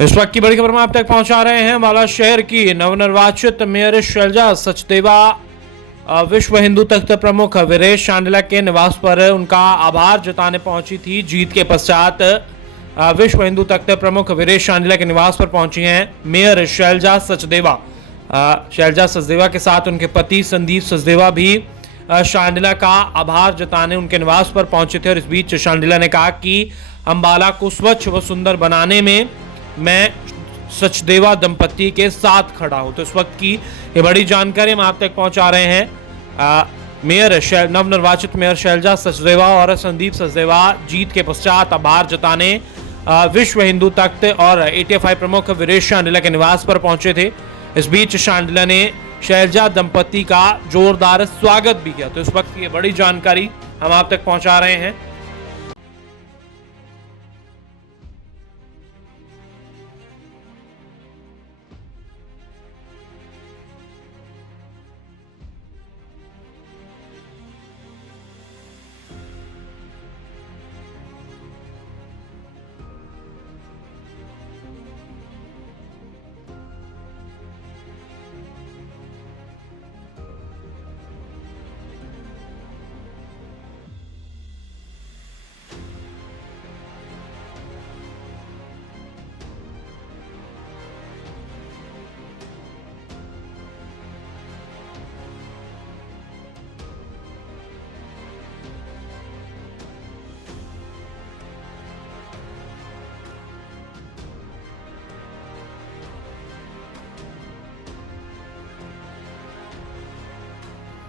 इस वक्त की बड़ी खबर में आप तक पहुंचा रहे हैं अम्बाला शहर की नवनिर्वाचित मेयर शैलजा सचदेवा विश्व हिंदू तख्त प्रमुख वीरेश चांडिला के निवास पर उनका आभार जताने पहुंची थी। जीत के पश्चात विश्व हिंदू तख्त प्रमुख वीरेश चांडिला के निवास पर पहुंची हैं मेयर शैलजा सचदेवा। शैलजा सचदेवा के साथ उनके पति संदीप सचदेवा भी चांडिला का आभार जताने उनके निवास पर पहुंचे थे। और इस बीच चांडिला ने कहा कि अम्बाला को स्वच्छ व सुंदर बनाने में मैं सचदेवा दंपति के साथ खड़ा हूं। तो इस वक्त की ये बड़ी जानकारी हम आप तक पहुंचा रहे हैं। मेयर नवनिर्वाचित मेयर शैलजा सचदेवा और संदीप सचदेवा जीत के पश्चात आभार जताने विश्व हिंदू तख्त और एटीएफआई प्रमुख वीरेश चांडिला के निवास पर पहुंचे थे। इस बीच चांडिला ने शैलजा दंपति का जोरदार स्वागत भी किया। तो इस वक्त की ये बड़ी जानकारी हम आप तक पहुंचा रहे हैं।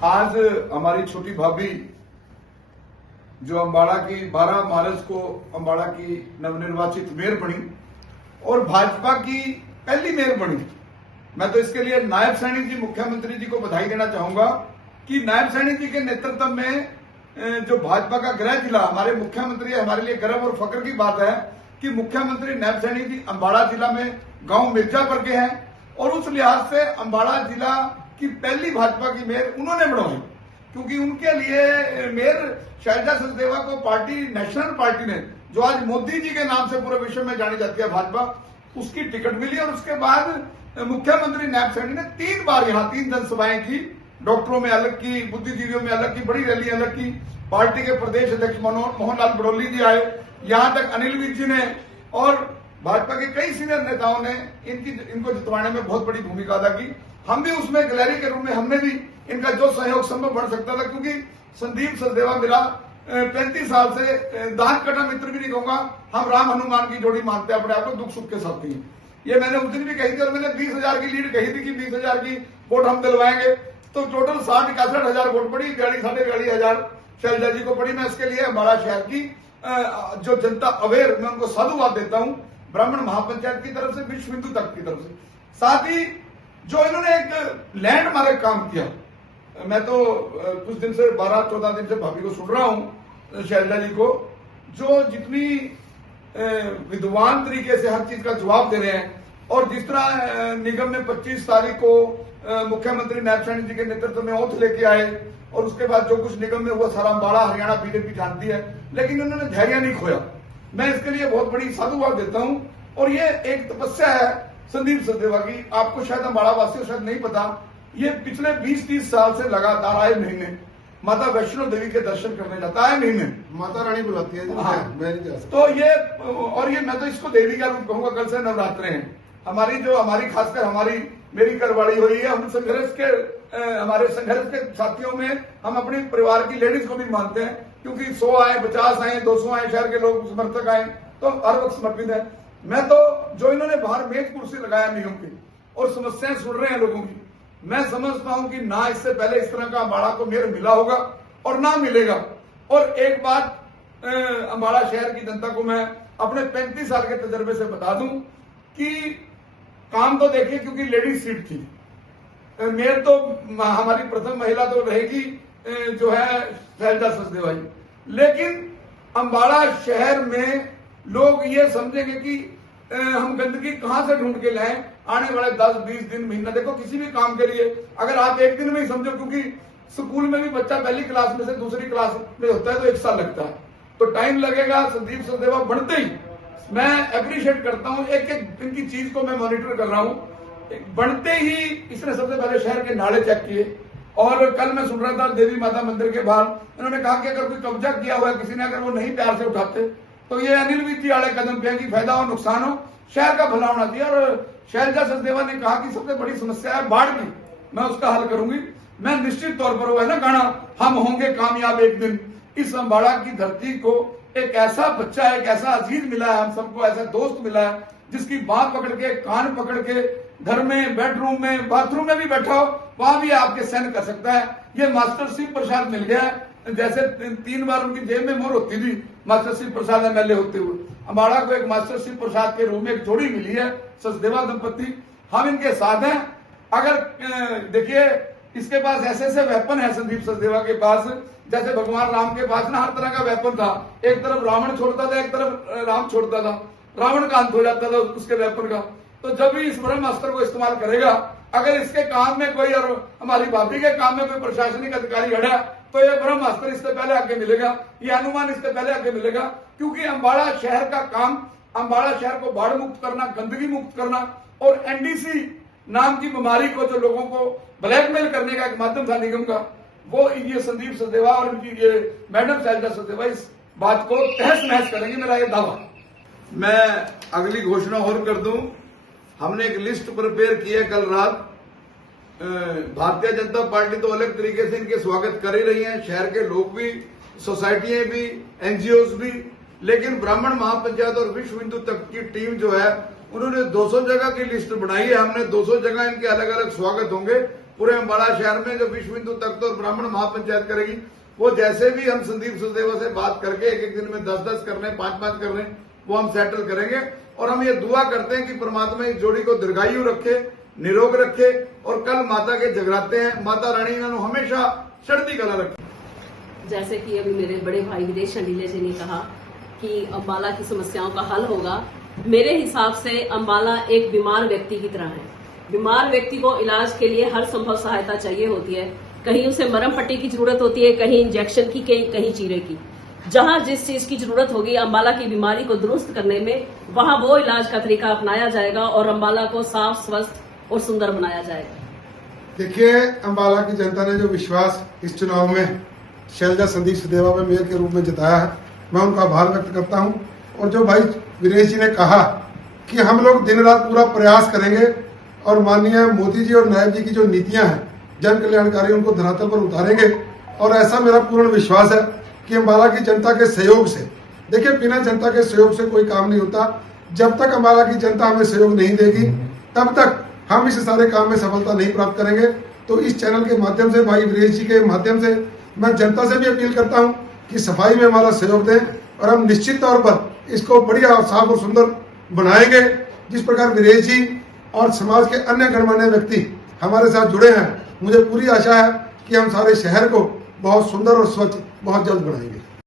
आज हमारी छोटी भाभी जो अम्बाड़ा की 12 मार्च को अम्बाड़ा की नवनिर्वाचित मेयर बनी और भाजपा की पहली मेयर बनी। मैं तो इसके लिए नायब सैनी जी मुख्यमंत्री जी को बधाई देना चाहूंगा कि नायब सैनी जी के नेतृत्व में जो भाजपा का गृह जिला हमारे मुख्यमंत्री हमारे लिए गर्व और फख्र की बात है कि मुख्यमंत्री नायब सैनी जी अम्बाड़ा जिला में गांव मिर्जापुर के हैं और उस लिहाज से अम्बाड़ा जिला की पहली भाजपा की मेयर उन्होंने बनवाई, क्योंकि उनके लिए मेयर शैलजा सचदेवा को पार्टी नेशनल पार्टी ने जो आज मोदी जी के नाम से पूरे विश्व में जानी जाती है भाजपा, उसकी टिकट मिली। और उसके बाद मुख्यमंत्री नायब सैनी ने 3 बार यहाँ 3 जनसभाएं की, डॉक्टरों में अलग की, बुद्धिजीवियों में अलग की, बड़ी रैली अलग की। पार्टी के प्रदेश अध्यक्ष मोहन लाल बड़ौली जी आए, यहाँ तक अनिल विज जी ने और भाजपा के कई सीनियर नेताओं ने इनको जितवाने में बहुत बड़ी भूमिका अदा की। हम भी उसमें गिलहरी के रूप में हमने भी इनका जो सहयोग संभव बढ़ सकता था, क्योंकि संदीप सचदेवा मेरा 35 साल से दांत कटा मित्र भी नहीं कहूंगा, हम राम हनुमान की जोड़ी मानते हैं अपने आप को, दुख सुख के साथ ही। ये मैंने उस दिन भी कही थी और मैंने 20,000 की लीड कही थी कि 20,000 की वोट हम दिलवाएंगे, तो टोटल 60-61,000 वोट पड़ी, 42,500 शैलजा जी को पड़ी। मैं इसके लिए हमारा शहर की जो जनता अवेयर, मैं उनको साधुवाद देता हूं, ब्राह्मण महापंचायत की तरफ से, विश्व हिंदू तख्त की तरफ से। साथ ही जो इन्होंने एक लैंडमार्क काम किया, मैं तो कुछ दिन से 12-14 दिन से भाभी को सुन रहा हूं शैलजा जी को, जो जितनी विद्वान तरीके से हर चीज का जवाब दे रहे हैं और जिस तरह निगम ने 25 तारीख को मुख्यमंत्री नायब सैनी जी के नेतृत्व में ओथ लेके आए और उसके बाद जो कुछ निगम में हुआ सारा अम्बाड़ा हरियाणा बीजेपी जानती है, लेकिन उन्होंने धैर्य नहीं खोया। मैं इसके लिए बहुत बड़ी साधुवाद देता हूं। और ये एक तपस्या है संदीप सचदेवा की, आपको शायद अम्बाड़ा वासियों शायद नहीं पता, ये पिछले 20-30 साल से लगातार आए महीने माता वैष्णो देवी के दर्शन करने जाता है। महीने माता रानी बुलाती है। हाँ। मैं नहीं जा सकता। तो ये मैं तो इसको देवी का रूप कहूंगा। कल से नवरात्रे हैं, हमारी खासकर हमारी मेरी करवाड़ी हुई है। हम हमारे संघर्ष के साथियों में हम अपने परिवार की लेडीज को भी मानते हैं, क्योंकि 100 आए, 50 आए, 200 आए, शहर के लोग समर्थक आए, तो हर वक्त समर्पित है। मैं तो जो इन्होंने बाहर मेज कुर्सी लगाया निगम की और समस्याएं सुन रहे हैं लोगों की, मैं समझता हूं कि ना इससे पहले इस तरह का अम्बाड़ा को मेयर मिला होगा और ना मिलेगा। और एक बात अम्बाड़ा शहर की जनता को मैं अपने 35 साल के तजर्बे से बता दूं कि काम तो देखिए, क्योंकि लेडीज सीट थी, मेयर तो हमारी प्रथम महिला तो रहेगी जो है शैलजा सचदेवा जी, लेकिन अम्बाड़ा शहर में लोग ये समझेंगे कि हम गंदगी कहां से ढूंढ के लाएं आने वाले 10-20 दिन महीना। देखो किसी भी काम के लिए अगर आप एक दिन में ही समझो, क्योंकि स्कूल में भी बच्चा पहली क्लास में से दूसरी क्लास में होता है तो 1 साल लगता है, तो टाइम लगेगा। संदीप सचदेवा बढ़ते ही मैं अप्रिशिएट करता हूं, एक एक इनकी चीज को मैं मॉनिटर कर रहा हूं। बनते ही इसने सबसे पहले शहर के नाले चेक किए, और कल मैं सुन रहा था देवी माता मंदिर के बाहर उन्होंने कहा कि अगर कोई कब्जा किया हुआ है किसी ने, अगर वो नहीं प्यार से उठाते तो ये अनिल विधि वाले कदम पे कि फायदा हो नुकसान हो, शहर का भला होना चाहिए। और शैलजा सचदेवा ने कहा कि सबसे बड़ी समस्या है बाढ़ की, मैं उसका हल करूंगी। मैं निश्चित तौर पर, वो है ना गाना, हम होंगे कामयाब एक दिन। इस अम्बाड़ा की धरती को एक ऐसा बच्चा, एक ऐसा अजीज मिला है, हम सबको ऐसा दोस्त मिला है जिसकी बात पकड़ के, कान पकड़ के, घर में, बेडरूम में, बाथरूम में भी बैठा हो वहां भी आपके सहन कर सकता है। ये मास्टर शिव प्रसाद मिल गया है। जैसे 3 बार उनकी जेब में मोहर होती थी मास्टर शिव प्रसाद एमएलए होते हुए, अम्बाड़ा को एक मास्टर शिव प्रसाद के रूप में एक जोड़ी मिली है, सचदेवा दंपति। हम इनके साथ हैं। अगर देखिए इसके पास ऐसे ऐसे वेपन है संदीप सचदेवा के पास, जैसे भगवान राम के पास ना हर तरह का वेपन था। एक तरफ रावण छोड़ता था, एक तरफ राम छोड़ता था, रावण का अंत हो जाता था उसके वेपन का। तो जब भी इस ब्रह्मास्त्र को इस्तेमाल करेगा, अगर इसके काम में कोई, और हमारी भाभी के काम में कोई प्रशासनिक अधिकारी अड़ा, तो ये ब्रह्मास्त्र इससे पहले आगे मिलेगा, ये अनुमान इससे पहले आगे मिलेगा। क्योंकि अम्बाड़ा शहर का काम, अम्बाड़ा शहर को बाढ़ मुक्त करना, गंदगी मुक्त करना, और एनडीसी नाम की बीमारी को, जो लोगों को ब्लैकमेल करने का एक माध्यम था निगम का, वो ये संदीप सचदेवा और इनकी ये मैडम शैलजा सचदेवा इस बात को तहस नहस करेंगे, मेरा ये दावा। मैं अगली घोषणा और कर दूं, हमने एक लिस्ट प्रिपेयर की है कल रात। भारतीय जनता पार्टी तो अलग तरीके से इनके स्वागत कर ही रही है, शहर के लोग भी, सोसाइटियां भी, एनजीओज भी, लेकिन ब्राह्मण महापंचायत और विश्व हिंदू तक की टीम जो है उन्होंने 200 जगह की लिस्ट बनाई है। हमने 200 जगह इनके अलग अलग स्वागत होंगे पूरे अम्बाड़ा शहर में, जो विश्व हिंदू तख्त और ब्राह्मण महापंचायत करेगी। वो जैसे भी हम संदीप सचदेवा से बात करके एक एक दिन में 10-10 करने, 5-5 करने, वो हम सेटल करेंगे। और हम ये दुआ करते हैं कि परमात्मा इस जोड़ी को दीर्घायु रखे, निरोग रखे, और कल माता के जगराते हैं, माता रानी इन्होंने हमेशा चढ़ती कला रखे। जैसे कि अभी मेरे बड़े भाई विदेश शंडीले जी ने कहा कि अम्बाला की समस्याओं का हल होगा, मेरे हिसाब से अम्बाला एक बीमार व्यक्ति की तरह है। बीमार व्यक्ति को इलाज के लिए हर संभव सहायता चाहिए होती है। कहीं उसे मरहम पट्टी की जरूरत होती है, कहीं इंजेक्शन की, कहीं चीरे की। जहां जिस चीज की जरूरत होगी अम्बाला की बीमारी को दुरुस्त करने में, वहां वो इलाज का तरीका अपनाया जाएगा और अम्बाला को साफ, स्वस्थ और सुंदर बनाया जाएगा। देखिए, अम्बाला की जनता ने जो विश्वास इस चुनाव में शैलजा संदीप सचदेवा में मेयर के रूप में जताया है, मैं उनका आभार व्यक्त करता हूं। और जो भाई वीरेश जी ने कहा कि हम लोग दिन रात पूरा प्रयास करेंगे और माननीय मोदी जी और नायब जी की जो नीतियां हैं जन कल्याणकारी, उनको धरातल पर उतारेंगे। और ऐसा मेरा पूर्ण विश्वास है कि अम्बाला की जनता के सहयोग से, देखिए बिना जनता के सहयोग से कोई काम नहीं होता। जब तक अम्बाला की जनता हमें सहयोग नहीं देगी तब तक हम इस सारे काम में सफलता नहीं प्राप्त करेंगे। तो इस चैनल के माध्यम से, भाई वीरेश जी के माध्यम से, मैं जनता से भी अपील करता हूं कि सफाई में हमारा सहयोग दें और हम निश्चित तौर पर इसको बढ़िया और साफ और सुंदर बनाएंगे। जिस प्रकार वीरेश जी और समाज के अन्य गणमान्य व्यक्ति हमारे साथ जुड़े हैं, मुझे पूरी आशा है कि हम सारे शहर को बहुत सुंदर और स्वच्छ बहुत जल्द बनाएंगे।